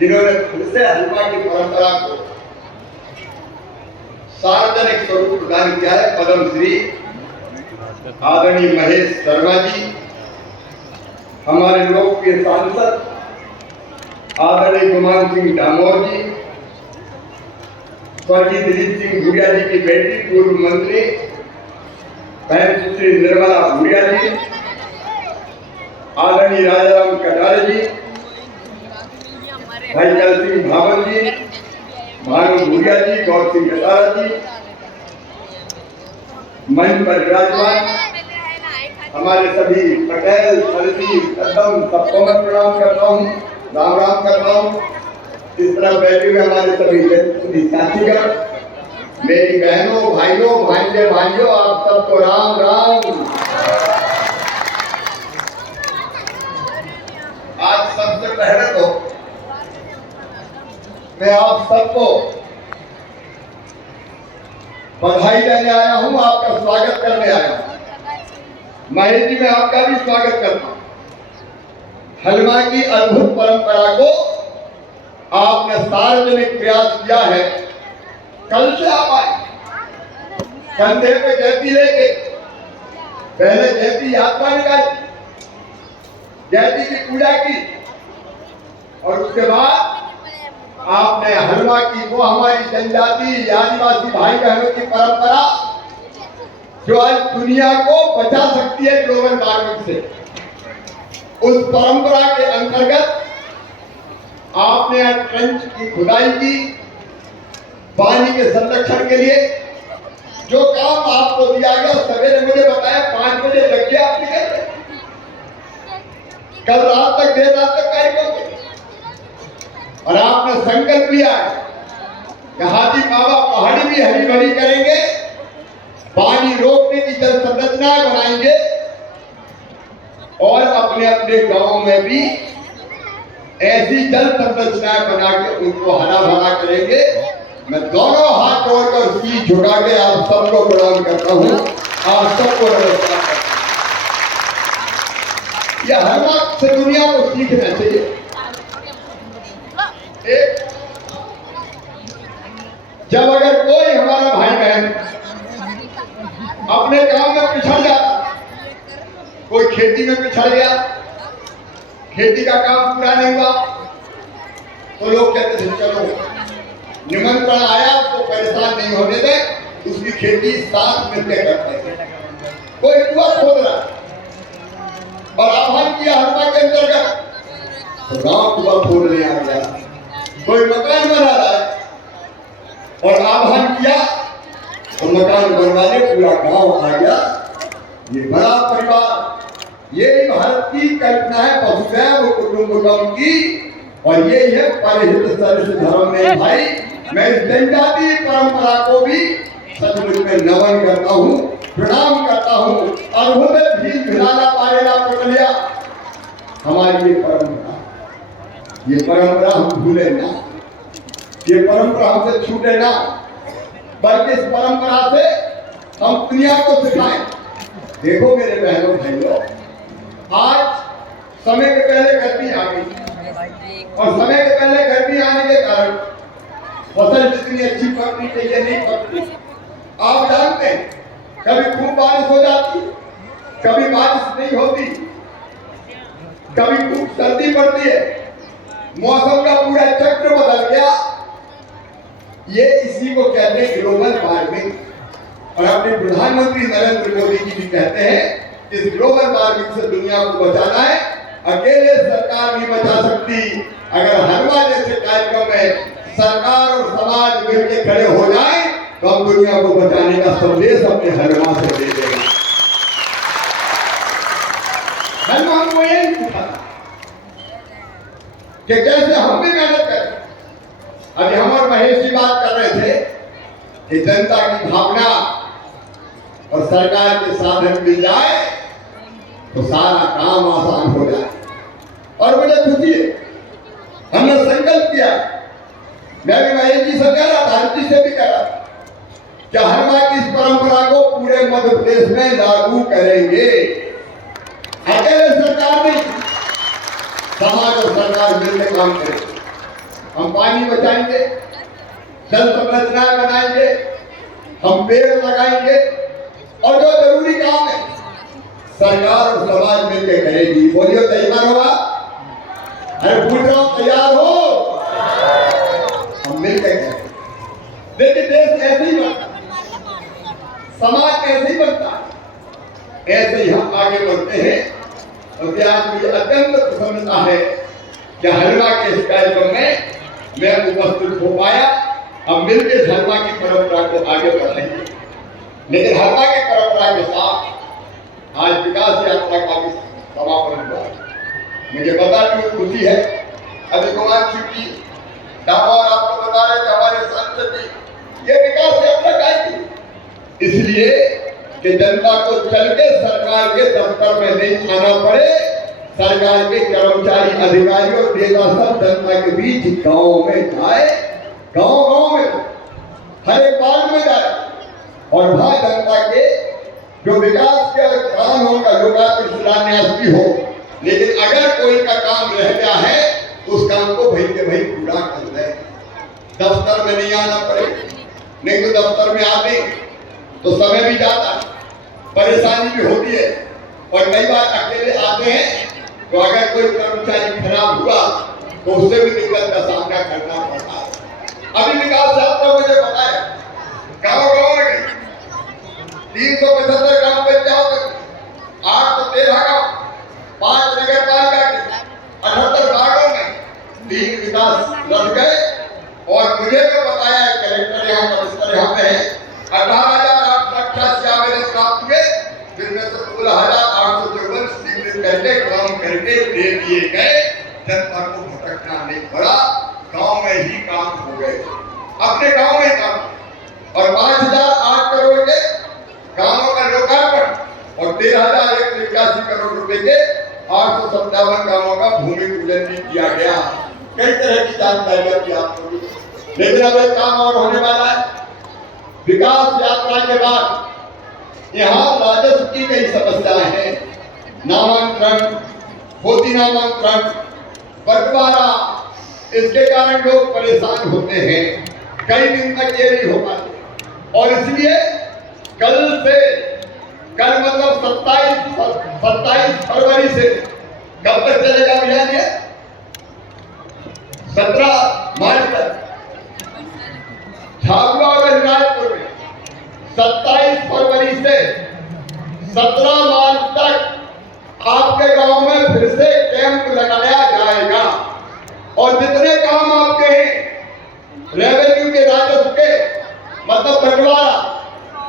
जिन्होंने फिर से हलवा की परंपरा को सार्वजनिक स्वरूप प्रदान किया है। पद्म श्री आदरणीय महेश शर्मा जी, हमारे लोकप्रिय सांसद आदरणीय गुमान सिंह डामोर जी, स्वर्गीय दिलीप सिंह भूरिया जी की बेटी पूर्व मंत्री बहन सुश्री निर्मला भूरिया जी, आदरणीय राजाराम कटारे जी, भाई कल सिंह भावन जी, भानु भूरिया जी, गौर सिंह कटारा जी, मंच पर विराजमान हमारे सभी पटेल सलती कदम सबको मैं प्रणाम करता हूँ, राम राम करता हूँ। इस तरह बैठे हुए हमारे सभी साथीगण, मेरी बहनों भाइयों भांजे भाइयों, आप सबको राम राम। आज सबसे पहले तो मैं आप सबको बधाई देने आया हूं, आपका स्वागत करने आया हूं। महेश जी, मैं आपका भी स्वागत करता हूं। हलवा की अद्भुत परंपरा को आपने सार्वजनिक प्रयास किया है। कल से आप आए कंधे पे जयती लेके, पहले जयती यात्रा निकाली, जयती की पूजा की और उसके बाद आपने हलवा की, वो हमारी जनजाति आदिवासी भाई बहनों की परंपरा जो आज दुनिया को बचा सकती है ग्लोबल वार्मिंग से, उस परंपरा के अंतर्गत आपने आज ट्रंच की खुदाई की, पानी के संरक्षण के लिए जो काम आपको दिया गया। सवेरे मुझे बताया 5 बजे लग गया, आप निकल गए, कल रात तक देर रात तक कार्य करोगे और आपने संकल्प लिया है कि हाथी बाबा पहाड़ी भी हरी भरी करेंगे, पानी रोकने की जल संरचनाएं बनाएंगे और अपने अपने गांव में भी ऐसी जल संरचनाएं बना के उनको हरा भरा करेंगे। मैं दोनों हाथ जोड़कर शीश झुका के आप सबको प्रणाम करता हूं, आप सबको नमस्कार करता हूं। यह हर वक्त से दुनिया को सीखना चाहिए। एक जब अगर कोई हमारा भाई बहन अपने काम में पिछड़ जाता, कोई खेती में पिछड़ गया, खेती का काम पूरा नहीं हुआ, तो लोग कहते थे चलो निमंत्रण आया तो परेशान नहीं होने दे, उसकी खेती साथ मिलकर करते थे। कोई कुआं खोद रहा और आह्वान किया हलवा के अंतर्गत, तो गांव कुआं खोदने आ गया। कोई मकान बना रहा है और आह्वान किया तो मकान बनवाने पूरा गांव आ गया। ये बड़ा परिवार, ये भारत की कल्पना है वसुधैव कुटुंबकम की, और ये है परहित सर्व धर्म में। भाई, मैं इस जनजातीय परंपरा को भी सचमुच में नमन करता हूँ, प्रणाम करता हूँ। अद्भुत भील भिलाना पारेला पकड़िया, हमारी ये परंपरा हम भूले ना, ये परंपरा हमसे छूटे ना, बल्कि इस परंपरा से हम दुनिया को सिखाएं। देखो मेरे बहनों भाइयों, आज समय के पहले गर्मी आ गई और समय के पहले गर्मी आने के कारण फसल जितनी अच्छी पकनी चाहिए नहीं पकती। आप जानते हैं, कभी खूब बारिश हो जाती, कभी बारिश नहीं होती, कभी खूब सर्दी पड़ती है, मौसम का पूरा चक्र बदल गया। ये इसी को कहते हैं ग्लोबल वार्मिंग। और अपने प्रधानमंत्री नरेंद्र मोदी जी भी कहते हैं इस ग्लोबल वार्मिंग से दुनिया को बचाना है, अकेले सरकार नहीं बचा सकती। अगर हलवा जैसे कार्यक्रम में सरकार और समाज मिलकर खड़े हो जाए तो हम दुनिया को बचाने का संदेश अपने हलवा से दे देंगे। हलवा हमको यही सिखाता कि कैसे हम भी मेहनत करें। अभी हम और महेश जी बात कर रहे थे कि जनता की भावना और सरकार के साधन मिल जाए तो सारा काम आसान हो जाए। और मुझे खुशी है, हमने संकल्प किया, मैं भी महेश जी से कह रहा था, हर से भी कह रहा था कि हलवा की इस परंपरा को पूरे मध्य प्रदेश में लागू करेंगे। अकेले सरकार नहीं, समाज और सरकार मिलकर काम करेंगे। हम पानी बचाएंगे, जल संरचना बनाएंगे, हम पेड़ लगाएंगे और जो जरूरी काम है सरकार और समाज मिलकर करेगी। बोलियो तैयार हो आप? अरे पूछ रहा हूं, तैयार हो? हम मिलकर करेंगे। देखिए देश ऐसे ही बनता है, समाज ऐसे ही बनता है, ऐसे ही हम आगे बढ़ते हैं। और आज मुझे अत्यंत प्रसन्नता है कि हलवा के इस कार्यक्रम में मैं उपस्थित हो पाया। हम मिलकर हलवा की परंपरा को आगे बढ़ाएंगे, लेकिन हलवा की परंपरा के साथ आज विकास यात्रा का भी समापन हुआ। मुझे पता कि खुशी है। अभी कुमार जी डामोर आपको बता रहे थे, हमारे सांसद जी, ये विकास यात्रा का थी इसलिए कि जनता को चल के सरकार के दफ्तर में नहीं आना पड़े, सरकार के कर्मचारी अधिकारी और नेता सब जनता के बीच गांव में जाए, गांव में हर एक वार्ड में जाए और वहां जनता के जो विकास के काम होगा, लोकार्पण शिलान्यास भी हो, लेकिन अगर कोई का काम रह गया है तो उस काम को भाई के भाई पूरा कर दे, दफ्तर में नहीं आना पड़े। नहीं तो दफ्तर में आते तो समय भी जाता, परेशानी भी होती है और कई बार अकेले आते हैं तो अगर कोई कर्मचारी खराब हुआ तो उससे भी दिक्कत का सामना करना पड़ता है। अभी विकास यात्रा मुझे बताया गाँव में 375 ग्राम पंचायत, 8 तो 13 गाँव, 5 नगर पालिका के 78 वार्डों में 3 विकास लड़ गए। और मुझे तो बताया है कलेक्टर यहाँ कमिश्नर यहाँ पे है, 18,888 आवेदन प्राप्त हुए, जिनमें से 16,854 स्वीकृत करके काम करके दे दिए गए। जनता को भटकना नहीं पड़ा, गांव में ही काम हो गए, अपने गांव में काम। और 5,008 करोड़ के गांवों का लोकार्पण और 13,181 करोड़ रुपए के 857 गांवों का भूमि पूजन भी किया गया। कई तरह की जानकारियां भी आपको दी, लेकिन अब एक काम और होने वाला है। विकास यात्रा के बाद यहाँ राजस्व की कई समस्याएं हैं, नामांतरण, खोती नामांतरण, बंटवारा, इसके कारण लोग परेशान होते हैं, कई दिन तक ये नहीं हो पाते। और इसलिए कल मतलब 27 फरवरी से कब तक चलेगा अभियान? ये 17 मार्च तक झाबुआ और राजपुर में 27 फरवरी से 17 मार्च तक आपके गांव में फिर से कैंप लगाया जाएगा। और जितने काम आपके हैं रेवेन्यू के, राजस्व के, मतलब बंटवारा,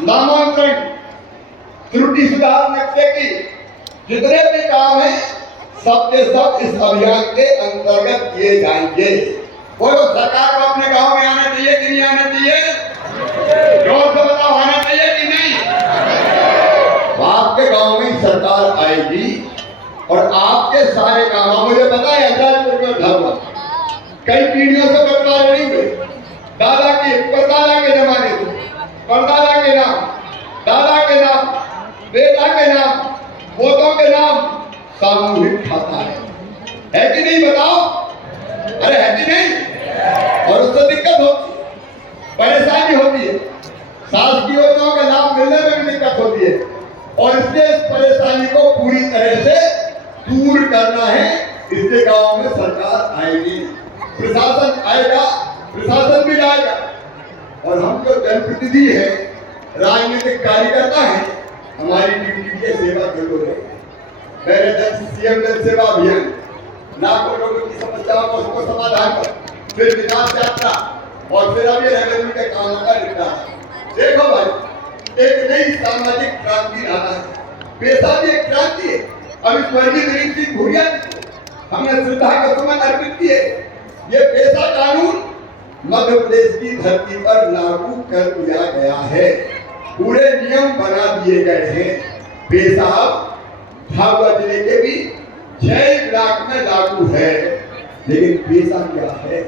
नामांतरण, त्रुटि सुधार नक्शे की जितने भी काम हैं सबके सब इस अभियान के अंतर्गत किए जाएंगे। बोलो सरकार को अपने गांव में आना चाहिए कि नहीं आना चाहिए? जोर से बताओ, आना चाहिए कि नहीं? आपके गांव में सरकार आएगी और आपके सारे काम, मुझे पता है अदालपुर में धर्म कई पीढ़ियों से बंटवारे नहीं हुए, दादा के परदादा के जमाने से, परदादा के नाम, दादा के नाम, बेटा के नाम, पोतों के नाम सामूहिक खाता है कि नहीं? बताओ, अरे है कि नहीं? और उससे दिक्कत होती है, परेशानी होती है, शासकीय योजनाओं का लाभ मिलने में भी दिक्कत होती है। और इसलिए इस परेशानी को पूरी तरह से दूर करना है। इसके गांव में सरकार आएगी, प्रशासन आएगा, प्रशासन भी आएगा और हम जो जनप्रतिनिधि है, राजनीतिक कार्यकर्ता है, हमारी ड्यूटी की सेवा जरूर है। मेरे सीएम जन सेवा अभियान, लाखों लोगों की समस्याओं को उसको समाधान कर, फिर विकास यात्रा और फिर अब ये रेवेन्यू के कामों का निपटारा। देखो भाई, एक नई सामाजिक क्रांति लाना है, पैसा भी एक क्रांति है। अब स्वर्गीय दिलीप सिंह भूरिया हमने श्रद्धा का सुमन अर्पित किए। ये पैसा कानून मध्य प्रदेश की धरती पर लागू कर दिया गया है, पूरे नियम बना दिए गए हैं। पैसा झाबुआ जिले के भी 6 ब्लॉक में लागू है, लेकिन पैसा क्या है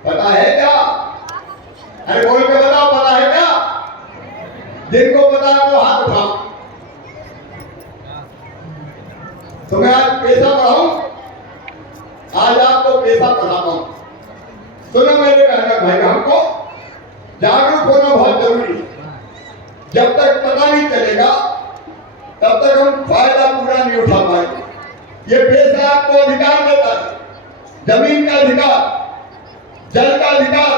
पता है क्या? अरे बोल के बताओ, पता है क्या? जिनको पता है वो हाथ उठाओ। तो मैं आज पैसा पढ़ाऊं, आज आपको पैसा पढ़ाता हूं। सुनो मेरे बहन भाई, हमको जागरूक होना बहुत जरूरी है। जब तक पता नहीं चलेगा तब तक हम फायदा पूरा नहीं उठा पाएंगे। ये पैसा आपको अधिकार देता है, जमीन का अधिकार, जल का अधिकार,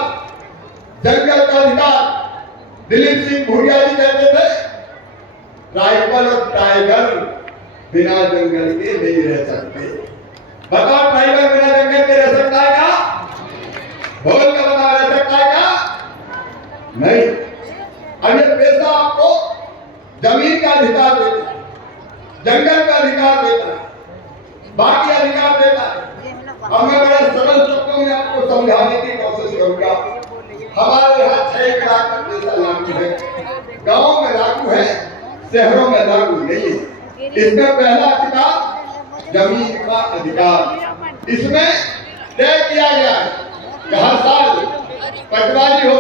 जंगल का अधिकार। दिलीप सिंह भूरिया जी कहते थे, राइफल और टाइगर बिना जंगल के नहीं रह सकते। बताओ, टाइगर बिना जंगल के रह सकता है क्या? बोल का बता, रह सकता है क्या? नहीं। अब ये पैसा आपको जमीन का अधिकार देता है, जंगल का अधिकार देता है, बाकी अधिकार देता है। अब मैं बड़े सरल शब्दों में आपको समझाने की कोशिश करूंगा। हमारे यहाँ 6 लाख का पैसा लागू है, गांव में लागू है, शहरों में लागू नहीं है। इसमें पहला अधिकार जमीन का अधिकार। इसमें तय किया गया है कि हर साल पटवारी हो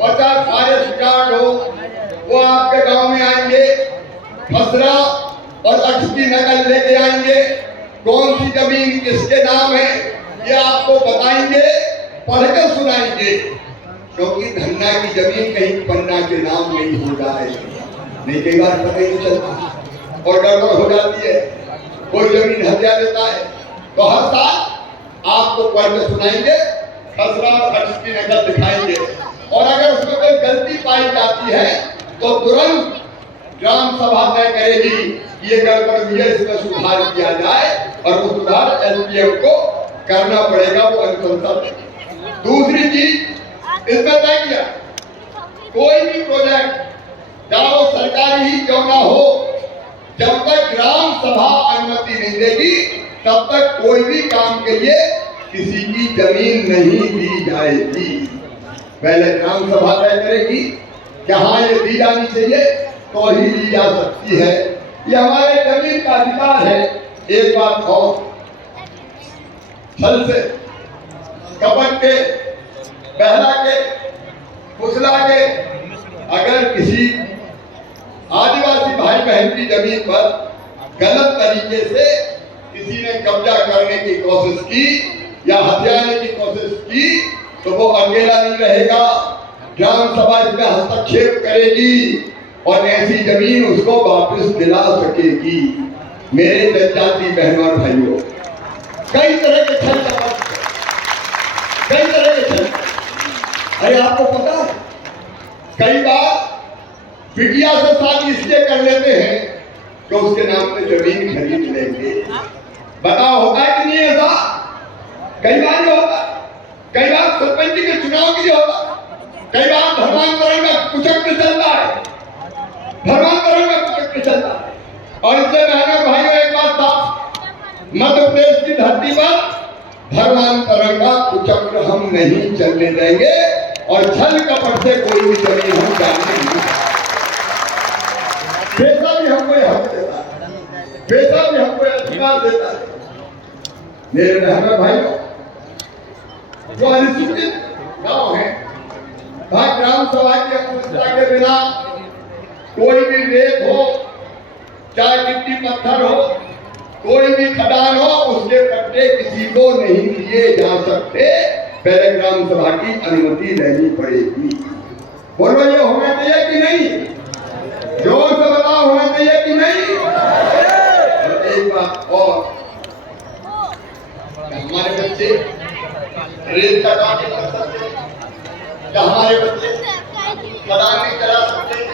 और चाहे फॉरेस्ट गार्ड हो, वो आपके गांव में आएंगे, खसरा और अक्ष की नकल लेके आएंगे। कौन सी जमीन किसके नाम है ये आपको बताएंगे, पढ़कर सुनाएंगे। क्योंकि धन्ना की जमीन कहीं पन्ना के नाम नहीं हो जाए, नहीं कई बार पता ही नहीं चलता और गड़बड़ हो जाती है। कोई जमीन हत्या देता है तो हर साल आपको पढ़कर सुनाएंगे, खसरा और अक्ष की नकल दिखाएंगे। और अगर उसमें कोई गलती पाई जाती है तो तुरंत ग्राम सभा तय करेगी ये गड़बड़ हुई है, इसमें सुधार किया जाए और वो सुधार एसडीएम को करना पड़ेगा, वो अनुशंसा देगी। दूसरी चीज इसमें तय किया, कोई भी प्रोजेक्ट चाहे वो सरकारी ही क्यों ना हो, जब तक ग्राम सभा अनुमति नहीं देगी तब तक कोई भी काम के लिए किसी की जमीन नहीं दी जाएगी। पहले ग्राम सभा तय करेगी कि हाँ ये दी जानी चाहिए तो ही दी जा सकती है, ये हमारे जमीन का अधिकार है। एक बात और, छल से, कपट के, बहला के, फुसला के अगर किसी आदिवासी भाई बहन की जमीन पर गलत तरीके से किसी ने कब्जा करने की कोशिश की या हथियाने की कोशिश की तो वो अकेला नहीं रहेगा, ग्राम सभा इसमें हस्तक्षेप करेगी और ऐसी जमीन उसको वापस दिला सकेगी। मेरे जनजाति बहनों और भाइयों, कई तरह के छल कपट, कई तरह के छल। अरे आपको पता है, कई बार बिटिया से शादी इसलिए कर लेते हैं कि उसके नाम पे जमीन खरीद लेंगे। बताओ होता है कि नहीं ऐसा? कई बार ये होता, कई बार सरपंच के चुनाव के लिए होता, कई बार धर्मांतरण का कुचक्र चलता है, धर्मांतरण का कुचक्र चलता है। और इससे बहनों भाइयों एक बात साफ, मध्य प्रदेश की धरती पर धर्मांतरण का कुचक्र हम नहीं चलने देंगे और छल कपट से कोई भी जमीन हम जाने नहीं। पैसा भी हमको हक देता है, पैसा भी हमको अधिकार देता है। मेरे बहनों भाइयों, जो अनुसूचित गांव है वहां ग्राम सभा की अनुमति के बिना कोई भी रेत हो, चाहे मिट्टी पत्थर हो, कोई भी खदान हो, उसके पट्टे किसी को नहीं दिए जा सकते। पहले ग्राम सभा की अनुमति लेनी पड़ेगी। बोलो ये होना चाहिए कि नहीं? जोर से बताओ, होना चाहिए कि नहीं? और एक बात और, हमारे बच्चे रेत का काम नहीं कर सकते, क्या हमारे बच्चे खदान नहीं चला सकते,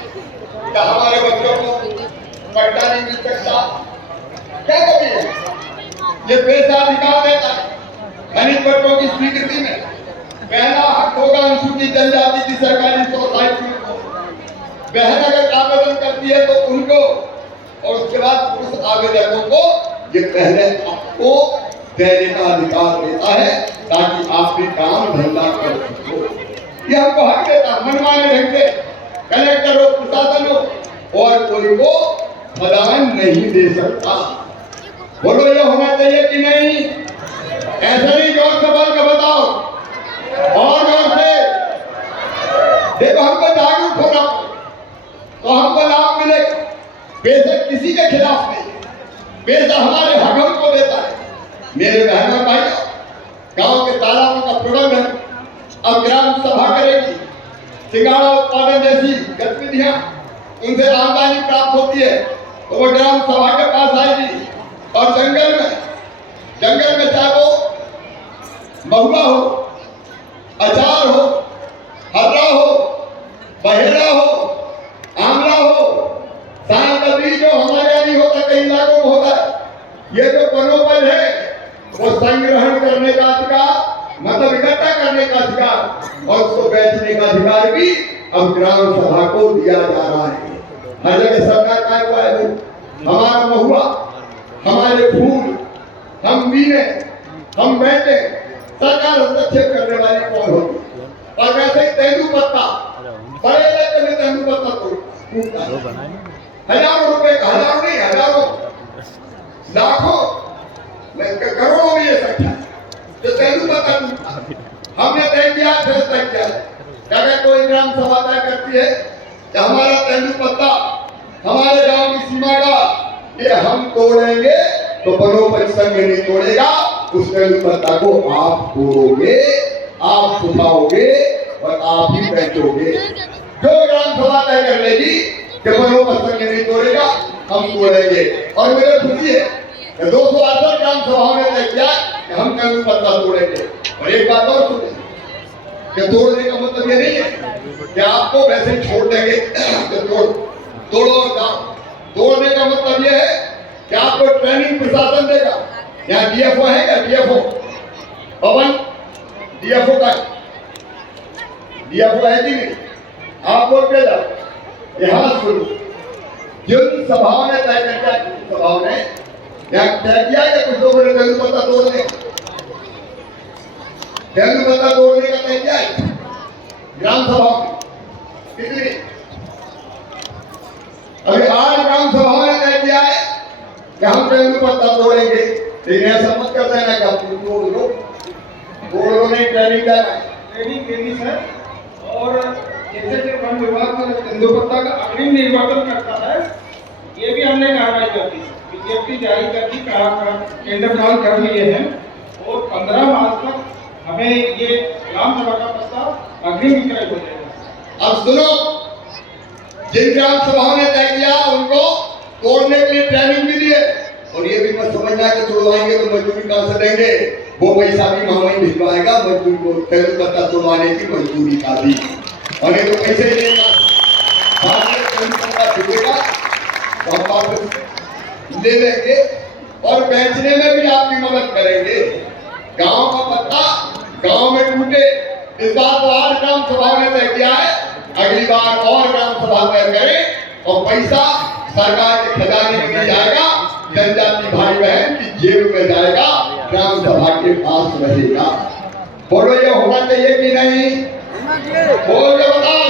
क्या हमारे बच्चों को पट्टा नहीं मिल सकता? क्या कमी है? ये पैसा अधिकार देता है खनिज पट्टों की स्वीकृति में। पहला हक होगा अनुसूचित जनजाति की सरकारी सोसाइटी को। बहन अगर आवेदन करती है तो उनको, और उसके बाद पुरुष आवेदकों को ये पहले आपको देने का अधिकार देता है ताकि आप भी काम धंधा कर सको। ये हमको हक देता, मनमाने ढंग से कलेक्टर हो, प्रशासन हो और कोई को खदान नहीं दे सकता। बोलो ये होना चाहिए कि नहीं? ऐसा नहीं जोर से बोल के बताओ, और जोर से। देखो हमको जागरूक होना तो हमको लाभ मिलेगा। बेशक किसी के खिलाफ नहीं, बेशक हमारे हक हमको देता है। मेरे बहनों भाइयों, गांव के तालाबों का प्रबंधन अब ग्राम सभा करेगी, सिंगाड़ा उत्पादन जैसी गतिविधियां उनसे आमदनी प्राप्त होती है, तो वो ग्राम सभा के पास आएगी। और जंगल में चाहे वो महुआ हो, अचार हो, हर्रा हो, बहेड़ा हो, आंवला हो, साग का बीज जो हमारे यहाँ नहीं होता, कई इलाकों में होता है, ये जो वनोपज है वो संग्रहण करने का अधिकार, मतलब इकट्ठा करने का अधिकार और उसको बेचने का अधिकार भी अब ग्राम सभा को दिया जा रहा है। हर जगह सरकार का हुआ है, हमारा महुआ, हमारे फूल हम बीने, हम बैठे, सरकार हस्तक्षेप करने वाली कौन होगी? और वैसे तेंदुपत्ता, बड़े इलाके में तेंदुपत्ता तो हजारों रुपए, हजारों नहीं, हजारों, लाखों, करोड़ों में ये संख्या तो तेंदुपत्ता हमने तय किया, फैसला किया कि अगर कोई ग्राम सभा तय करती है कि हमारा तेंदुपत्ता हमारे गांव की सीमा का ये हम तोड़ेंगे, तो वनोपज संघ नहीं तोड़ेगा, उस तेंदुपत्ता को आप तोड़ोगे, आप सुखाओगे और आप ही बेचोगे। जो ग्राम सभा तय कर लेगी कि वनोपज संघ नहीं तोड़ेगा, हम तोड़ेंगे। और मेरे खुशी है 268 ग्राम सभाओं ने तय किया कि हम तेंदुपत्ता तोड़ेंगे। और एक बात और सुने कि तोड़ने का मतलब ये नहीं है कि आपको वैसे छोड़ देंगे तोड़ो काम। तोड़ने का मतलब ये है कि आपको ट्रेनिंग प्रशासन देगा। यहाँ डीएफओ है क्या? डीएफओ पवन डीएफओ का डीएफओ है कि नहीं? आप बोल के जाओ। यहाँ सुनो, जिन सभाओं ने तय किया, सभाओं ने यहाँ तय किया कि कुछ लोगों ने तेंदुपत्ता तोड़ने का तय किया है ग्राम सभाओं में। कितनी? अभी 8 ग्राम सभाओं ने तय किया है कि हम तेंदुपत्ता तोड़ेंगे। लेकिन ऐसा मत कर देना कि आप तोड़ लो नहीं, ट्रेनिंग देना है। ट्रेनिंग देनी सर। और जैसे कि वन विभाग में तेंदुपत्ता का अग्रिम निर्वाचन करता है, ये भी हमने कार्रवाई कर दी, विज्ञप्ति जारी कर दी, टेंडर जारी कर लिए हैं और 15 मार्च तक हमें ये ग्राम सभा का प्रस्ताव अग्रिम विक्रय हो जाएगा। अब सुनो, जिन ग्राम सभाओं ने तय किया उनको तोड़ने के लिए ट्रेनिंग भी दिए। और ये भी मत समझना कि तोड़वाएंगे तो मजदूरी कहां से देंगे, वो पैसा भी मामई भिजवाएगा मजदूर को, तेंदुपत्ता तोड़वाने की मजदूरी का भी। और ये तो पैसे ही देगा, तेंदुपत्ता बिकेगा तो हम वापस ले लेंगे और बेचने में भी आपकी मदद करेंगे। गांव का पत्ता गांव में टूटे, इस बात को 8 ग्राम सभाओं ने तय किया है। अगली बार और ग्राम सभा तय करें और पैसा सरकार के खजाने में नहीं जाएगा, जनजाति भाई बहन की जेब में जाएगा, ग्राम सभा के पास रहेगा। बोलो ये होना चाहिए कि नहीं? बोल के बताओ,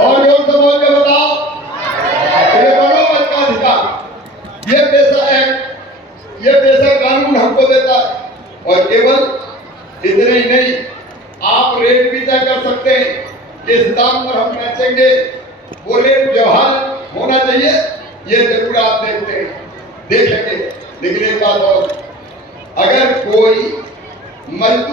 और जोर से बोल के बताओ। ये वनोपज का अधिकार, ये पैसा कानून हमको देता है। और केवल इतने ही नहीं, आप रेट भी तय कर सकते हैं, किस दाम पर हम बेचेंगे, वो रेट व्यवहार होना चाहिए, ये जरूर आप देखेंगे। लेकिन एक बात और, अगर कोई मजदूर